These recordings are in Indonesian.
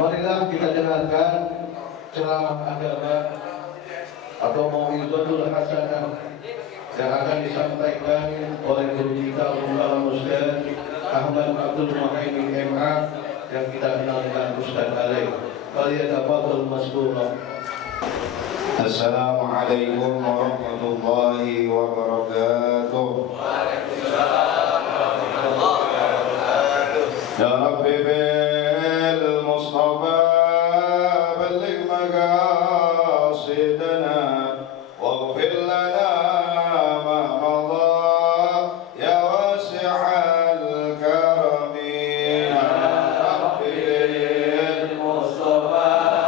Marilah kita dengarkan ceramah agama atau mau'izatul hasanah yang akan disampaikan oleh guru kita Al Ustaz Ahmad Abdul Muhaimin MA yang kita kenal dengan Ustaz Alaih. Falyatafadhal mashkura. Assalamualaikum warahmatullahi wabarakatuh. Waalaikumsalam warahmatullahi wabarakatuh. Ya Rabbi bil Mustafa balligh maqasidana waghfir lana ma madha ya wasi'al karami. Ya Rabbi bil Mustafa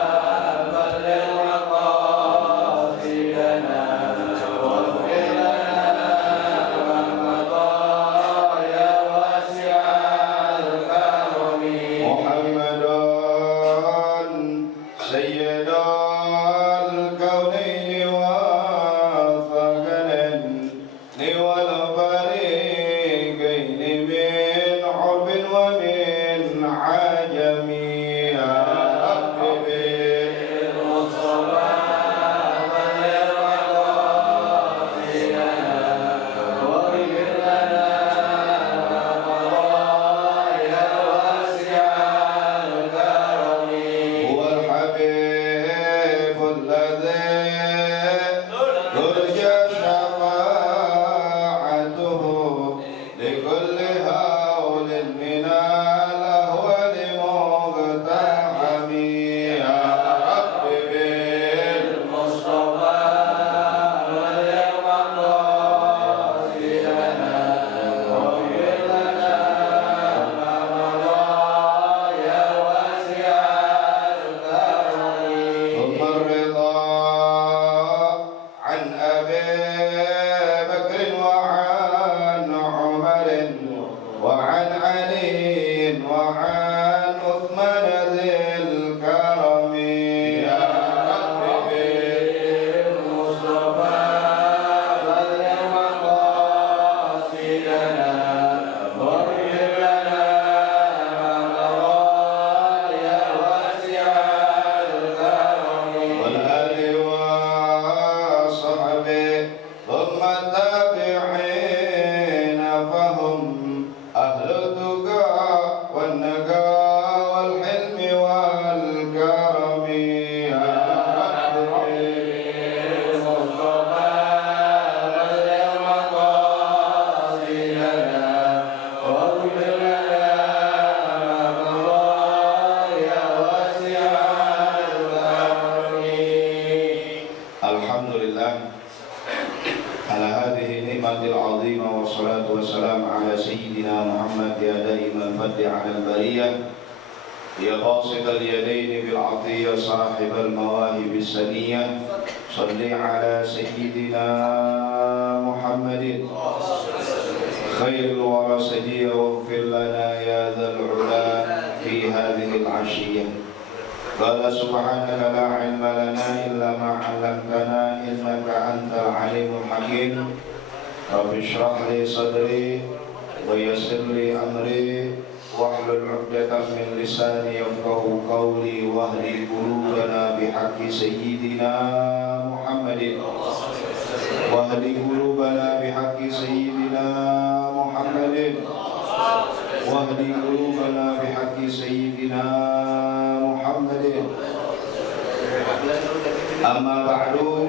Amma ba'du.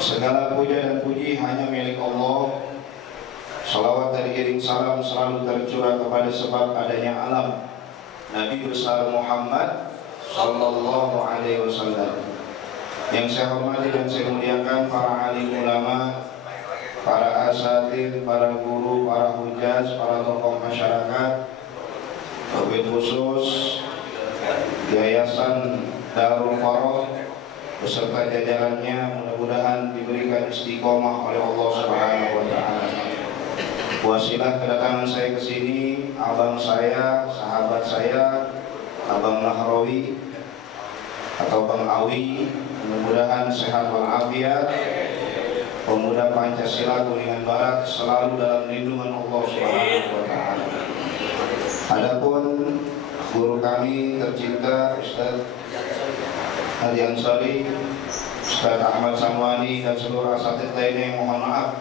Segala puja dan puji hanya milik Allah. Salawat dan iring salam selalu tercurah kepada sebab adanya alam Nabi besar Muhammad sallallahu alaihi wasallam. Yang saya hormati dan saya muliakan para alim ulama, para asatidz, para guru, para hujjaj, para tokoh masyarakat, wabil khusus Yayasan Darul Faroh beserta jajarannya, mudah-mudahan diberikan istiqomah oleh Allah Subhanahu wa taala. Wasilah kedatangan saya ke sini abang saya, sahabat saya, Abang Nahrawi atau Bang Awi, mudah-mudahan sehat walafiat, pemuda Pancasila Kuningan Barat selalu dalam lindungan Allah Subhanahu wa taala. Adapun guru kami tercinta Ustaz Hadi Ansari, Ustaz Ahmad Samwani, dan seluruh asatidz lainnya yang mohon maaf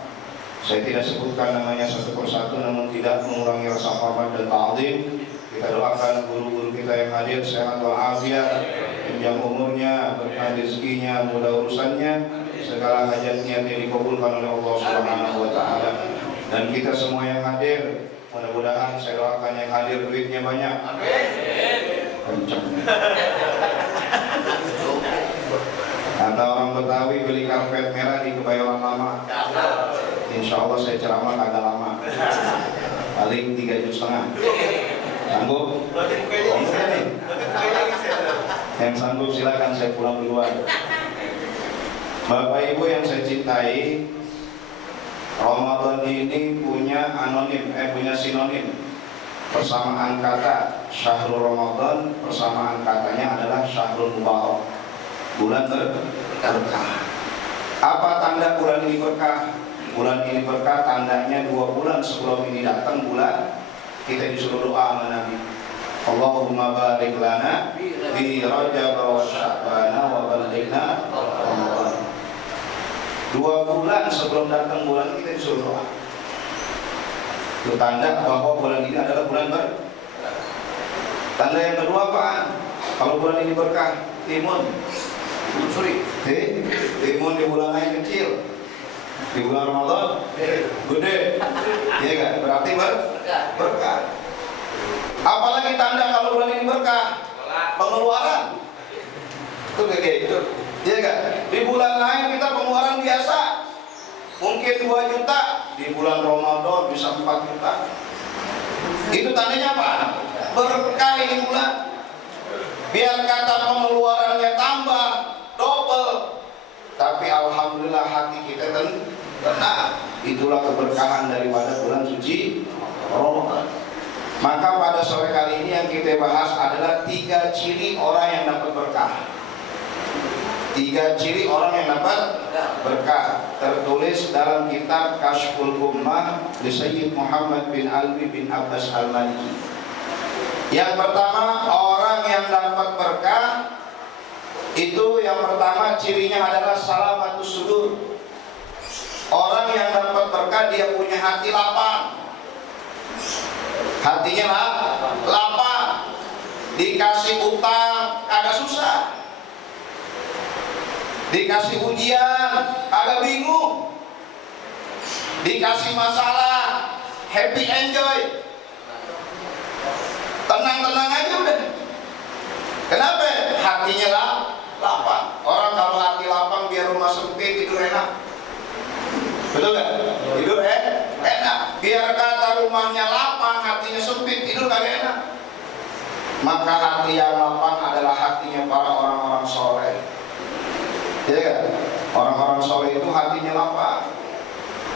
saya tidak sebutkan namanya satu persatu, namun tidak mengurangi rasa hormat dan ta'zim. Kita doakan guru-guru kita yang hadir sehat walafiat, panjang umurnya, berkah rezekinya, mudah urusannya, segala hajatnya dikabulkan oleh Allah Subhanahu wa taala. Dan kita semua yang hadir, mudah-mudahan saya doakan yang hadir duitnya banyak. Amin. Kencang. Kata orang Betawi, beli karpet merah di Kebayoran Lama. Insya Allah saya ceramah agak lama, paling 3,5 jam. Sanggup? Bisa nih. Yang sanggup silakan, saya pulang duluan. Bapak Ibu yang saya cintai, Ramadan ini punya punya sinonim. Persamaan kata Syahrul Ramadan, persamaan katanya adalah Syahrul Mubarak, bulan berkah. Apa tanda bulan ini berkah? Bulan ini berkah tandanya 2 bulan sebelum ini datang bulan, kita disuruh doa sama Nabi. Allahumma barik lana fi Rajab wa Sya'ban wa balighna Ramadan. 2 bulan sebelum datang bulan kita disuruh doa. Itu tanda bahwa bulan ini adalah bulan berkah. Tanda yang kedua apaan? Kalau bulan ini berkah, timun di bulan lain kecil, di bulan Ramadan gede, iya kan? Berarti berkah. Apalagi tanda kalau bulan ini berkah, pengeluaran. Itu kayak gitu, iya kan? Di bulan lain kita pengeluaran biasa, mungkin 2 juta, di bulan Ramadan bisa 4 juta. Itu tandanya apa? Berkah ini bulan. Biar kata pengeluarannya tambah double, tapi alhamdulillah hati kita tenang. Itulah keberkahan daripada bulan suci Ramadan. Maka pada sore kali ini yang kita bahas adalah 3 ciri orang yang dapat berkah. 3 ciri orang yang dapat berkah, tertulis dalam kitab Kashful Ummah li Sayyid Muhammad bin Alwi bin Abbas Al-Maliki. Yang pertama, orang yang dapat berkah itu yang pertama cirinya adalah salamatus sudur. Orang yang dapat berkah dia punya hati lapang. Hatinya lapang. Dikasih utang agak susah, dikasih ujian agak bingung, dikasih masalah happy enjoy, tenang-tenang aja udah. Kenapa? Hatinya lapang. Orang kalau hati lapang biar rumah sempit tidur enak. Betul gak? Tidur enak. Biar kata rumahnya lapang, hatinya sempit, tidur kagak enak. Maka hati yang lapang adalah hatinya para orang-orang soleh. Iya kan? Orang-orang soleh itu hatinya lapang.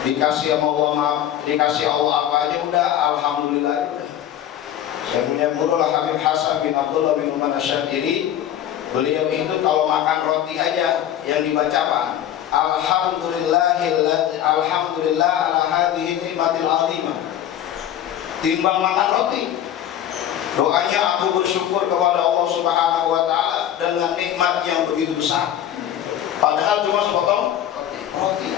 Dikasih sama Allah, dikasih Allah apa aja udah alhamdulillah. Saya punya guru lah Habib Hasan bin Abdullah bin Umar Asyadiri. Beliau itu kalau makan roti aja yang dibaca apa? Alhamdulillah ala hadhihi nikmatil azimah. Timbang makan roti. Doanya aku bersyukur kepada Allah Subhanahu wa taala dengan nikmat yang begitu besar. Padahal cuma sepotong roti.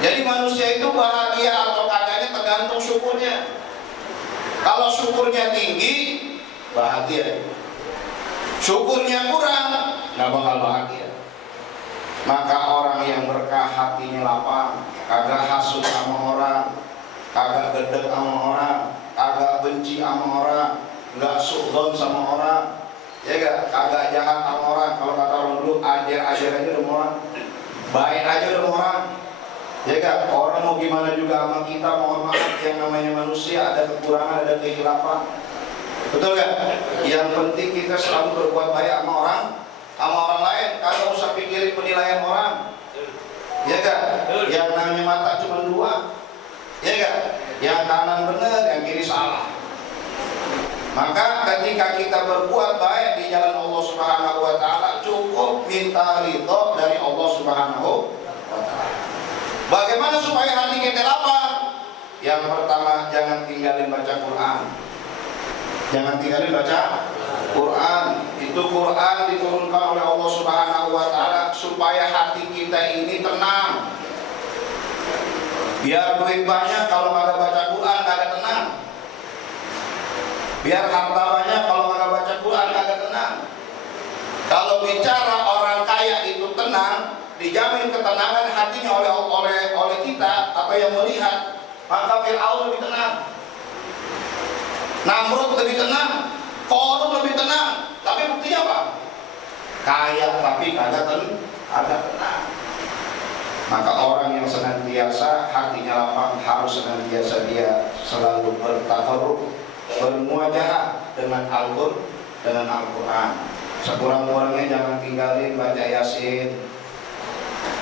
Jadi manusia itu bahagia atau kagaknya tergantung syukurnya. Kalau syukurnya tinggi, bahagia. Syukurnya kurang, nggak bakal bahagia. Maka orang yang berkah hatinya lapang, kagak hasut sama orang, kagak gedek sama orang, kagak benci sama orang, nggak suudzon sama orang, ya gak? Kagak jahat sama orang. Kalau kata orang dulu, ajar aja sama orang, baik aja sama orang. Ya kan, orang mau gimana juga sama kita, mohon maaf, yang namanya manusia ada kekurangan, ada kehilapan. Betul gak? Yang penting kita selalu berbuat baik sama orang lain. Kagak usah pikirin penilaian orang. Ya kan? Yang namanya mata cuma 2. Ya kan? Yang kanan benar, yang kiri salah. Maka ketika kita berbuat baik di jalan Allah Subhanahu wa taala, cukup minta ridho dari Allah Subhanahu wa taala. Bagaimana supaya hati kita lapang? Yang pertama, jangan tinggalin baca Quran. Jangan tinggalin baca Quran. Itu Quran diturunkan oleh Allah Subhanahu wa taala supaya hati kita ini tenang. Biar duit banyak kalau kagak baca Quran kagak tenang. Biar harta banyak kalau kagak baca Quran kagak tenang. Kalau bicara orang kaya itu tenang, dijamin ketenangan hatinya oleh kita apa yang melihat. Maka Fir'aun lebih tenang, Namrud lebih tenang, Korun lebih tenang. Tapi buktinya apa? Kaya tapi kagak tenang. Maka orang yang senantiasa hatinya lapang harus senantiasa dia selalu bertakarrub, bermuajahah dengan Al-Quran. Sekurang-kurangnya jangan tinggalin baca Yasin.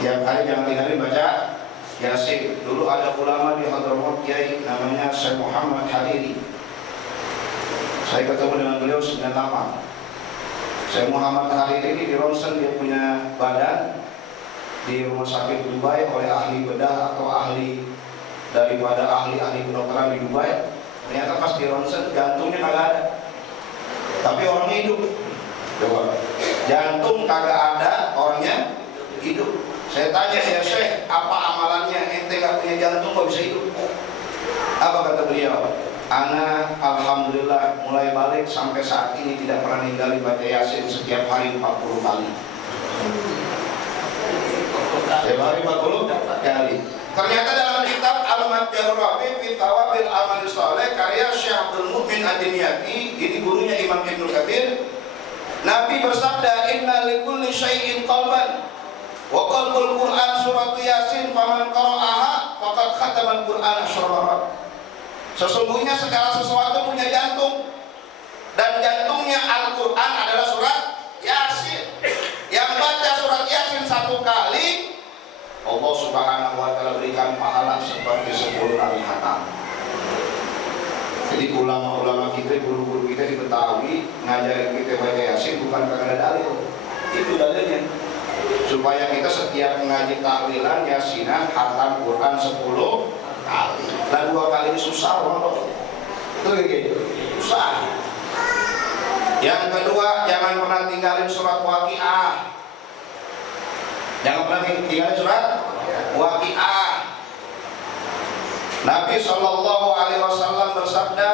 Tiap hari jangan tinggalin baca Yasin. Dulu ada ulama di Hadramaut Kiai namanya Syekh Muhammad Hariri. Saya ketemu dengan beliau 98. Syekh Muhammad Hariri ini di ronsen dia punya badan di rumah sakit Dubai oleh ahli bedah atau ahli daripada ahli kedokteran di Dubai. Ternyata pas di ronsen jantungnya kagak ada, tapi orangnya hidup. Coba, jantung kagak ada, orangnya hidup. Saya tanya ya Syekh, apa amalannya? Ente gak punya jantung kok bisa hidup? Apa kata beliau? Ana alhamdulillah mulai balik sampai saat ini tidak pernah ninggalin baca Yasin setiap hari 40 kali. Setiap hari 40 kali. Ternyata dalam kitab Al-Matjarur Rabi fi Thawabil Amal Saleh karya Syekh Abdul Mu'min Ad-Dimyati, ini gurunya Imam Ibnu Katsir, Nabi bersabda, "Inna likulli syai'in qalban wa qalbul Qur'an surat Yasin faman qara'aha faqad khatamal Qur'an asyara." Sesungguhnya segala sesuatu punya jantung, dan jantungnya Al-Quran adalah surat Yasin. Yang baca surat Yasin 1 kali, Allah Subhanahu wa taala berikan pahala seperti 10 kali khatam. Jadi ulama-ulama kita, guru-guru kita di Betawi ngajarin kita baca Yasin bukan karena dalil. Itu dalilnya. Supaya kita setiap mengaji tahlilan Yasinan khatam Quran 10 kali. Dan 2 kali susah loh. Itu gitu. Susah. Yang kedua, jangan pernah tinggalin surat Waqiah. Jangan pernah tinggalin surat Waqiah. Nabi sallallahu alaihi wasallam bersabda,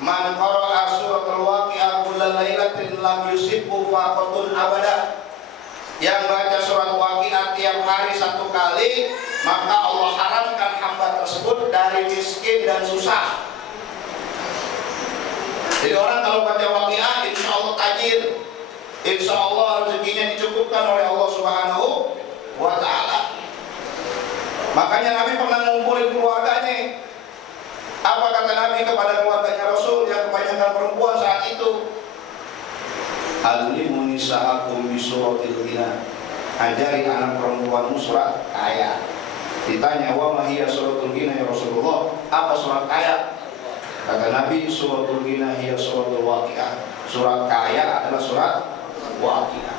"Man qara'a suratul Waqiah kullal lailatin lam yusibhu faqatun abada." Yang baca surat Waqiah tiap hari 1 kali, maka Allah haramkan hamba tersebut dari miskin dan susah. Jadi orang kalau baca Waqiah, insya Allah tajir, insya Allah rezekinya dicukupkan oleh Allah Subhanahu wa taala. Makanya Nabi pernah ngumpulin keluarganya. Apa kata Nabi kepada keluarganya Rasul yang kebanyakan perempuan saat itu? Alimu nisa'akum bisuratil ghina. Ajari anak perempuanmu surat kaya. Ditanya, wa ma hiya suratul ghina ya Rasulullah? Apa surat kaya? Kata Nabi, suratul ghina hiya suratul Waqiah. Surat kaya adalah surat Waqiah.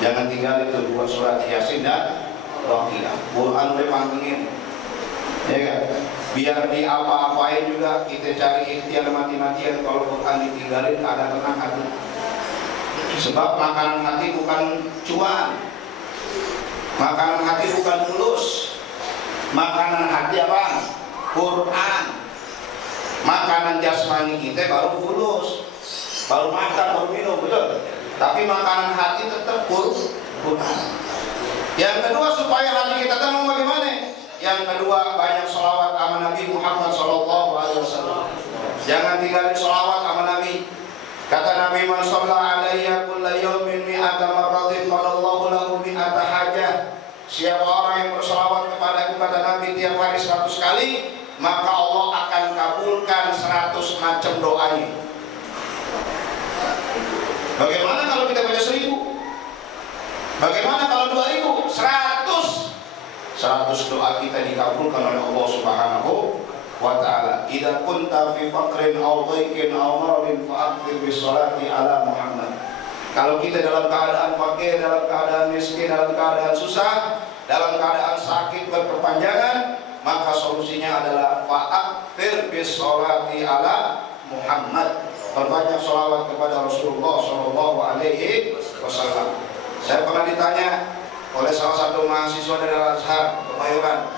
Jangan tinggalin itu 2 surat Yasin dan Waqiah. Quran udah pantengin, ya kan? Biar di apa-apain juga kita cari ikhtiar mati-matian. Kalau Quran ditinggalin ada tenang hati. Sebab makanan hati bukan cuan, makanan hati bukan mulus. Makanan hati apa? Quran. Makanan jasmani kita baru fulus, baru makan, baru minum, betul. Tapi makanan hati tetap Quran. Yang kedua, supaya hati kita tenang bagaimana? Yang kedua, banyak sholawat sama Nabi Muhammad SAW. Jangan tinggalin sholawat sama Nabi. Kata Nabi, "Man shalla alayya kulla yawmin mi'ata marratin qadallahu lahu mi'ata hajah." Siapa orang yang bersolawat kepadaku, kata Nabi, tiap hari 100 kali, maka Allah akan kabulkan 100 macam doanya. Bagaimana kalau kita baca 1000? Bagaimana kalau 2000? 100 doa kita dikabulkan oleh Allah Subhanahu wa ta'ala. Idza kunta fi faqrin aw dhaiqin aw maradin fa'akthir bis salati ala Muhammad. Kalau kita dalam keadaan fakir, dalam keadaan miskin, dalam keadaan susah, dalam keadaan sakit berkepanjangan, maka solusinya adalah aktsir bis sholati ala Muhammad. Perbanyak sholawat kepada Rasulullah Shallallahu Alaihi Wasallam. Saya pernah ditanya oleh salah satu mahasiswa dari Al-Azhar Kemayoran,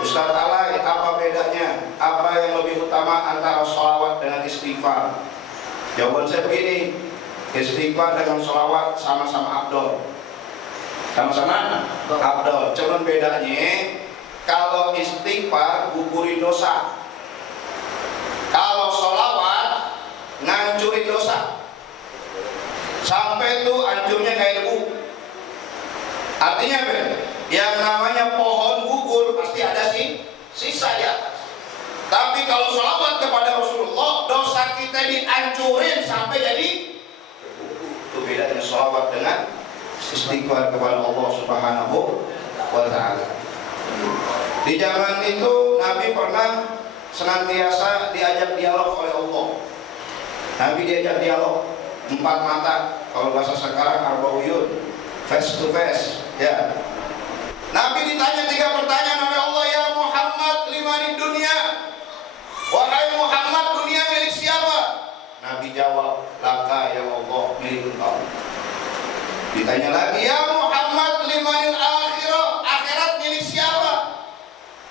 Ustadz Alay, apa bedanya? Apa yang lebih utama antara sholawat dengan istighfar? Jawaban saya begini, istighfar dengan sholawat sama-sama afdol. Sama-sama afdol. Cuman bedanya, kalau istighfar gugurin dosa, kalau sholawat ngancurin dosa. Sampai itu hancurnya kayak debu. Artinya apa? Yang namanya pohon gugur pasti ada sisa di atas. Tapi kalau sholawat kepada Rasulullah, dosa kita dihancurin sampai jadi debu. Itu bedanya sholawat dengan istighfar kepada Allah Subhanahu wa Ta'ala. Di zaman itu Nabi pernah senantiasa diajak dialog oleh Allah. Nabi diajak dialog 4 mata, kalau bahasa sekarang arba'uyun, face to face, ya. Nabi ditanya 3 pertanyaan oleh Allah, ya Muhammad, limanid dunia, wahai Muhammad, dunia milik siapa? Nabi jawab, laka ya Allah, milik engkau. Ditanya lagi, ya Muhammad, limanil akhirah, akhirat milik siapa?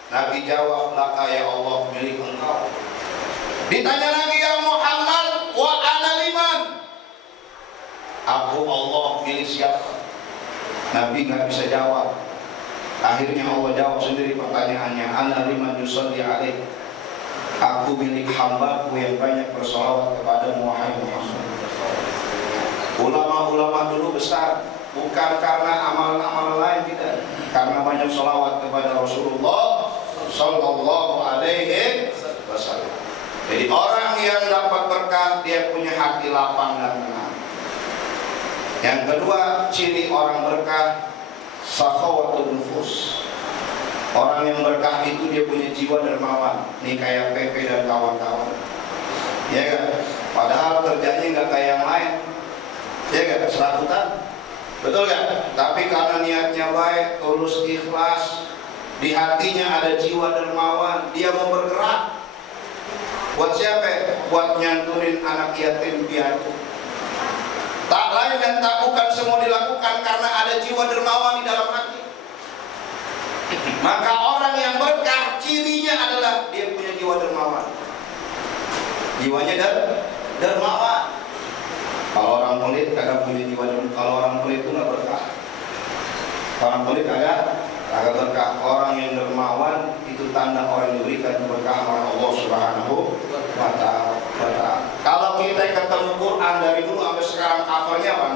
Nabi jawab, laka ya Allah, milik engkau. Ditanya lagi, ya Muhammad, wa ana liman, aku Allah milik siapa? Nabi nggak bisa jawab. Akhirnya Allah jawab sendiri pertanyaannya, ana liman yusalli alaih, aku milik hambaku yang banyak bersolawat kepadamu wahai Muhammad. Ulama-ulama dulu besar, bukan karena amalan-amalan lain, tidak, karena banyak solawat kepada Rasulullah Sallallahu Alaihi Wasallam. Jadi orang yang dapat berkah, dia punya hati lapang dan tenang. Yang kedua, ciri orang berkah, sakhawatul nufus. Orang yang berkah itu dia punya jiwa dermawan. Nih kayak Pepe dan kawan-kawan, ya kan? Padahal kerjanya nggak kayak yang lain, ya kan? Serabutan, betul kan? Tapi karena niatnya baik, tulus, ikhlas, di hatinya ada jiwa dermawan, dia mau bergerak. Buat siapa? Buat nyantunin anak yatim piatu. Tak lain dan tak bukan semua dilakukan karena ada jiwa dermawan di dalam hati. Maka orang yang berkah, cirinya adalah dia punya jiwa dermawan. Jiwanya dermawan. Kalau orang pelit kagak punya jiwa dermawan. Kalau orang pelit itu nggak berkah. Orang pelit kagak berkah. Orang yang dermawan itu tanda orang yang diberikan keberkahan oleh Allah Subhanahu wa Ta'ala. Kalau kita ketemu Quran dari dulu sampai sekarang, covernya apa?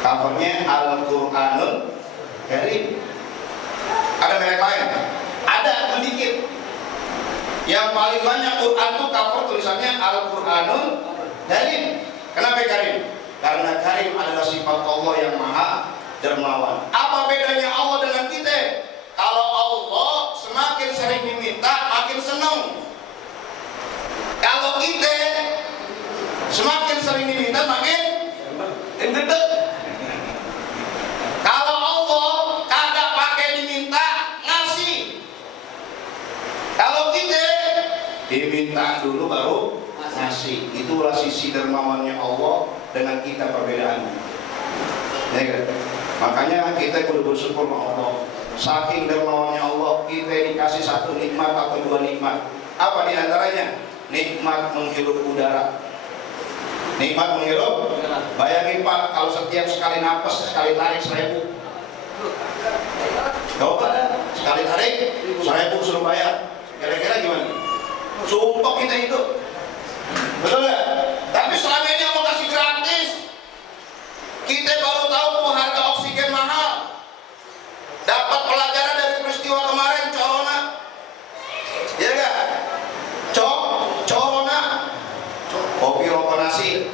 Covernya Al-Quranul Karim. Ada merek lain? Ada, sedikit. Yang paling banyak Quran itu cover tulisannya Al-Quranul Karim. Kenapa Karim? Karena Karim adalah sifat Allah yang maha dermawan. Apa bedanya Allah dengan kita? Kalau Allah semakin sering diminta, makin senang. Kalau kita semakin sering diminta, makin gede. Kalau Allah kagak pakai diminta, ngasih. Kalau kita diminta dulu baru ngasih. Itulah sisi dermawannya Allah dengan kita perbedaannya. Ya kan? Makanya kita kudu bersyukur sama Allah. Saking dermawannya Allah, kita dikasih 1 nikmat atau 2 nikmat. Apa diantaranya? Nikmat menghirup udara. Nikmat menghirup. Bayangin Pak, kalau setiap sekali napas, sekali tarik 1000. Coba sekali tarik 1000 suruh bayar. Kira-kira gimana? Sumpah kita itu. Betul ya? Tapi selama ini Allah kasih gratis. Kita baru tahu tuh harga oksigen mahal. Dapat pelajaran dari peristiwa kemarin Corona. Ya enggak? Corona. Kopi rokok nasi.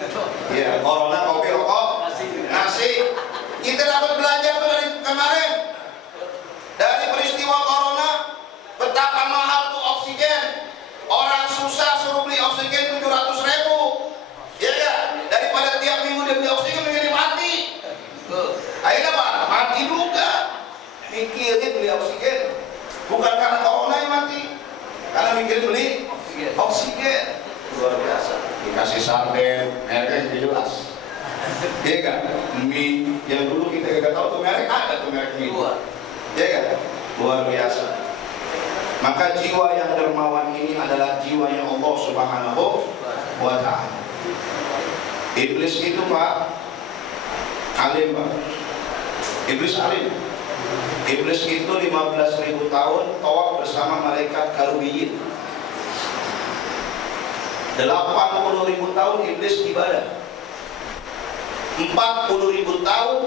Ya, Corona kopi rokok nasi. Kita dapat belajar tuh dari kemarin. Dari peristiwa Corona, betapa mahal tuh oksigen. Orang susah suruh beli oksigen 700.000. Ya enggak? Daripada tiap minggu dia beli oksigen menjadi mati. Akhirnya apa? Mati juga. Mikirin beli oksigen. Bukan karena Corona yang mati, karena mikirin beli mereknya sudah jelas. Iya kan? Mie yang dulu kita gak tahu tuh merek, ada tuh merek mie. Iya kan? Luar biasa. Maka jiwa yang dermawan ini adalah jiwanya Allah Subhanahu wa ta'ala. Iblis itu Pak alim Pak. Iblis alim. Iblis itu 15.000 tahun tawaf bersama malaikat karubiyin. 80.000 tahun Iblis ibadah. 40.000 tahun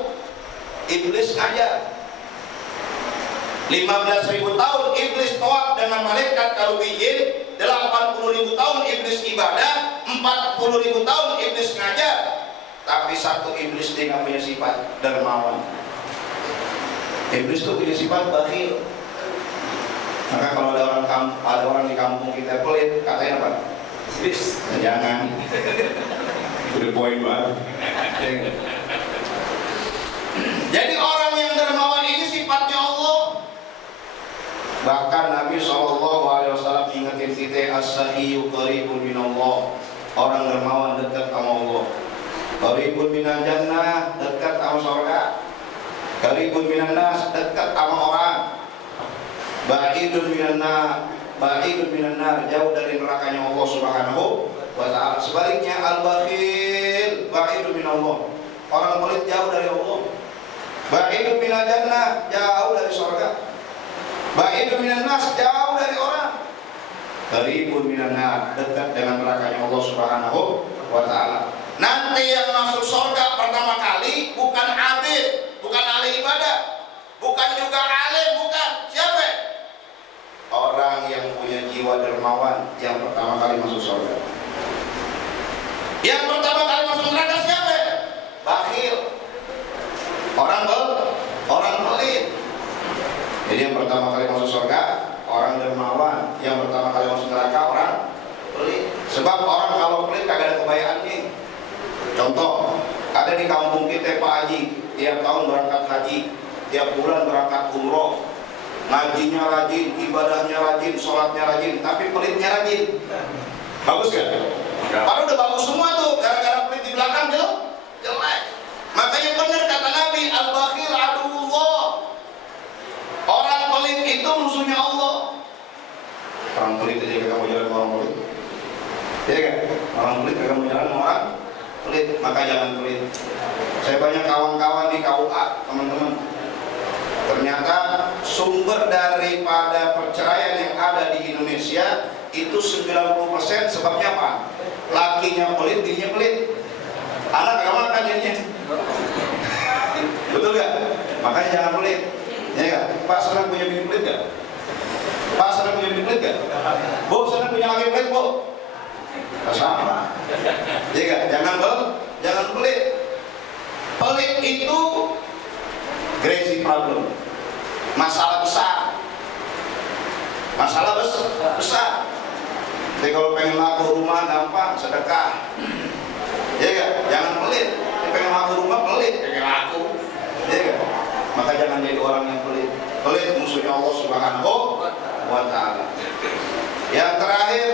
Iblis ngajar. 15.000 tahun Iblis tawaf dengan malaikat karubiyin. 80.000 tahun Iblis ibadah. 40.000 tahun Iblis ngajar. Tapi satu Iblis dia nggak punya sifat dermawan. Iblis itu punya sifat bakhil. Maka kalau ada orang di kampung kita pelit, katanya apa? Iblis. Jangan. Udah poin banget. Jadi orang yang dermawan ini sifatnya Allah. Bahkan Nabi SAW ingetin kita, as-sahiyyu qaribun minallah. Orang dermawan dekat sama Allah. Qaribun minan jannah, dekat sama surga. Qaribun minan nas, dekat sama orang. Ba'idun minan nar, jauh dari nerakanya Allah Subhanahu wa ta'ala. Sebaliknya al-bakhil ba'idun minallah. Orang pelit jauh dari Allah. Ba'idun minan jannah, jauh dari surga. Ba'idun minan nas, jauh dari orang. Qaribun minan nar, dekat dengan nerakanya Allah Subhanahu wa ta'ala. Nanti yang masuk surga pertama kali bukan abid, bukan ahli ibadah, bukan juga alim, bukan. Siapa? Orang yang punya jiwa dermawan yang pertama kali masuk surga. Yang pertama kali masuk neraka siapa? Bakhil. Orang pelit. Jadi yang pertama kali masuk surga orang dermawan, yang pertama kali masuk neraka orang pelit. Sebab orang kalau pelit kagak ada kebayaannya. Contoh, ada di kampung kita Pak Haji, tiap tahun berangkat haji, tiap bulan berangkat umroh, ngajinya rajin, ibadahnya rajin, sholatnya rajin, tapi pelitnya rajin. Bagus kan? Padahal udah bagus semua tuh, gara-gara pelit di belakang jelek. Makanya benar kata Nabi, al-bakhil aduwwullah. Orang pelit itu musuhnya Allah. Orang pelit aja kagak mau jalan sama orang pelit. Iya kan? Orang pelit kagak mau jalan sama orang pelit, maka jangan pelit. Saya banyak kawan-kawan di KUA, teman-teman. Ternyata sumber daripada perceraian yang ada di Indonesia itu 90% sebabnya apa? Lakinya pelit, bininya pelit. Anak gak makan jadinya. Betul gak? Makanya jangan pelit. Ya gak? Pak senang punya bini pelit gak? Pak senang punya bini pelit gak? Bu senang punya laki pelit bu? Sama. Ya gak? Jangan pelit. Pelit itu crazy problem. Masalah besar. Masalah besar. Jadi kalau pengen laku rumah gampang, sedekah. Ya gak? Jangan pelit. Pengen laku rumah pelit, pengen laku. Ya gak? Maka jangan jadi orang yang pelit. Pelit musuhnya Allah Subhanahu wa ta'ala. Yang terakhir,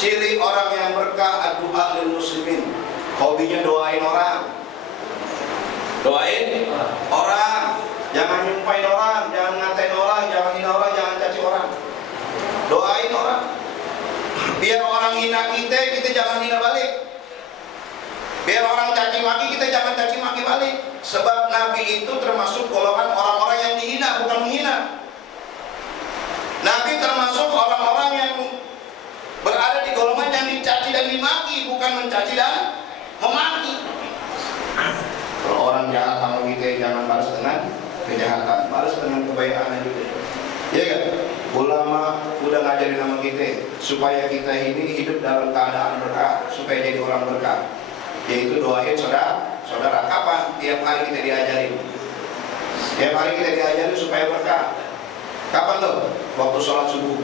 ciri orang yang berkah ad-du'a lil muslimin. Hobinya doain orang. Doain orang. Jangan nyumpain orang, jangan ngatain orang, jangan hina orang, jangan caci orang. Doain orang. Biar orang hina kita jangan hina balik. Biar orang caci maki, kita jangan caci maki balik. Sebab Nabi itu termasuk golongan orang-orang yang dihina, bukan menghina. Nabi termasuk orang-orang yang berada di golongan yang dicaci dan dimaki, bukan mencaci dan memaki. Kalau orang jahat sama kita, jangan balas dengan kejahatan, balas dengan kebaikan juga. Ya kan? Ulama udah ngajarin sama kita supaya kita ini hidup dalam keadaan berkah, supaya jadi orang berkah. Yaitu doain saudara. Kapan? Tiap hari kita diajarin. Tiap hari kita diajarin supaya berkah. Kapan tuh? Waktu sholat subuh.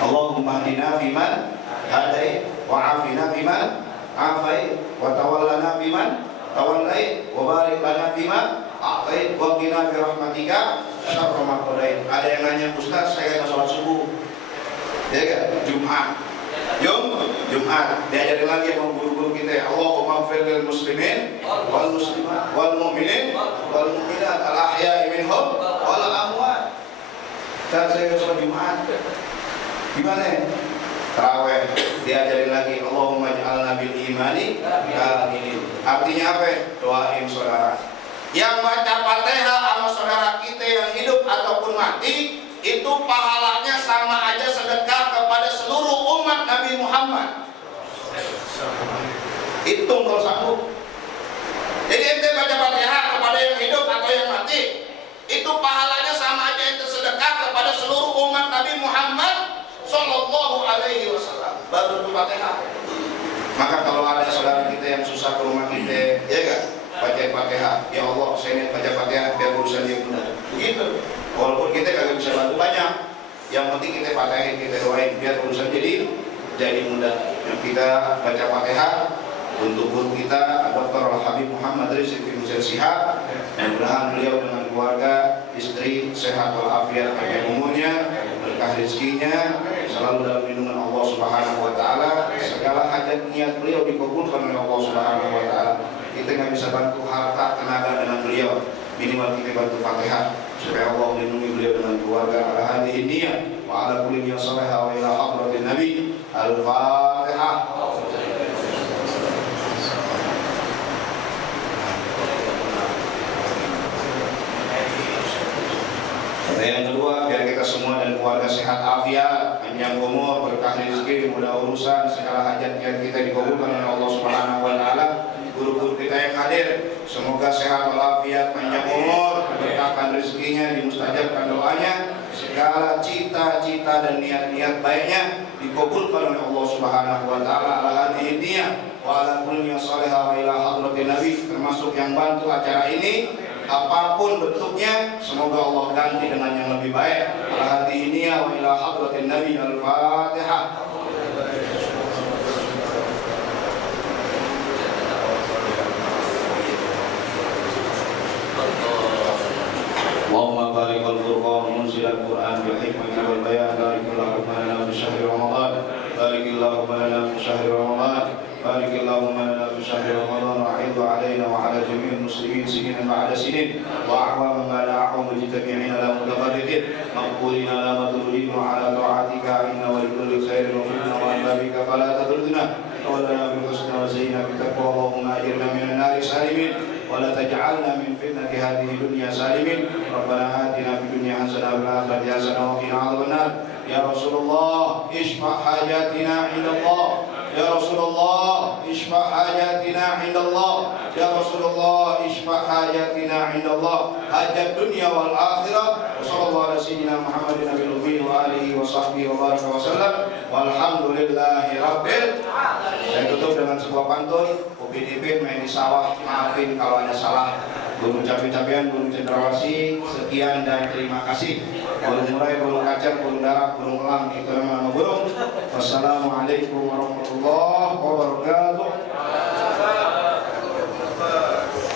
Allahumma hdina fiman hadai, wa afina fiman afai, wa tawallana fiman tawallai, wa barik lana fiman a'tai, wa qina bi rahmatika syarra ma qadait. Ada yang nanya, Ustaz, saya nggak sholat subuh. Ya kan? Jumat Jumat diajarin lagi sama guru-guru kita, Allahumma ighfir lil muslimin wal muslimat wal mu'minin wal mu'minat al ahya'i minhum wal amwat. Dan saya sholat Jumat gimana? Tarawih diajarin lagi, Allahumma ij'alna bil imani kamilin. Artinya apa? Doain saudara. Yang baca Fatihah sama saudara kita yang hidup ataupun mati, itu pahalanya sama aja sedekah kepada seluruh umat Nabi Muhammad. Hitung kalau sanggup. Jadi ente baca Fatihah kepada yang hidup atau yang mati, itu pahalanya sama aja ente sedekah kepada seluruh umat Nabi Muhammad Sallallahu Alaihi Wasallam. Baru itu Fatihah. Maka kalau ada saudara kita yang susah ke rumah kita, ya kan, baca Fatihah. Ya Allah, saya ingin baca Fatihah biar urusan dia mudah. Begitu. Walaupun kita kagak bisa bantu banyak, yang penting kita Fatihin, kita doain biar urusan jadi mudah. Yang kita baca Fatihah untuk guru kita Dr. Habib Muhammad Rizky bin Sihab. Mudah-mudahan beliau dengan keluarga, istri sehat walafiat panjang umurnya, berkah rezekinya, selalu dalam lindungan Allah Subhanahu wa taala. Segala hajat niat beliau dikabulkan oleh Allah Subhanahu wa taala. Kita nggak bisa bantu harta tenaga dengan beliau, minimal kita bantu Fatihah supaya Allah melindungi beliau dengan keluarga. Ala hadhihi niyah wa ala kulli niyyah salihah wa ila hadratin nabi. Al-Fatihah. Yang kedua, biar kita semua dan keluarga sehat afiat, panjang umur, berkah rezeki, mudah urusan, segala hajat yang kita dikabulkan oleh Allah Subhanahu wa taala. Guru-guru kita yang hadir, semoga sehat walafiat, panjang umur, berkahkan rezekinya, dimustajabkan doanya, segala cita-cita dan niat-niat baiknya dikabulkan oleh Allah Subhanahu wa taala. Ala hadhihi niyah wa ala kulli salihah wa ila hadratin nabi, termasuk yang bantu acara ini apapun bentuknya, semoga Allah ganti dengan yang lebih baik. Ala hadhihi niyah wa ila hadratin nabi. Al-Fatihah. Allahumma barik al-Qur'an munzil al-Qur'an bil hikmati wal bayan. Barakallahu lana fi syahri Ramadan. Barakallahu lana fi syahri Ramadan. Barakallahu lana fi syahri Ramadan wa a'idhu alaina wa ala jami'il muslimin sinin ba'da sinin wa a'waman ba'da a'wam mujtami'in ala mutafarriqin maqbulin ala madrudin wa ala ta'atika inna wa likulli khairin wa fitna wa babika fala tadrudna wa lana bil husna wa zayyina bi taqwa. Allahumma ajirna minan nari salimin ولا تجعلنا من فتنة هذه الدنيا سالمين. ربنا آتنا في الدنيا حسنة وفي الآخرة حسنة وقنا عذاب النار. يا رسول الله اشفع حاجاتنا عند الله. يا رسول الله اشفع حاجاتنا عند الله. يا رسول الله اشفع حاجاتنا عند الله حاجة الدنيا والآخرة. وصلى الله على سيدنا محمد النبي الأمي وآله وصحبه وبارك وسلم والحمد لله رب العالمين. Saya tutup dengan sebuah pantun. Upin Ipin main di sawah, maafin kalau ada salah. Gunung Capi-Capian, Gunung Cendrawasih, sekian dan terima kasih. Gunung Murai, Gunung Kacer, Gunung Darak, Gunung Elang, itu nama gunung. Wassalamualaikum warahmatullahi wabarakatuh.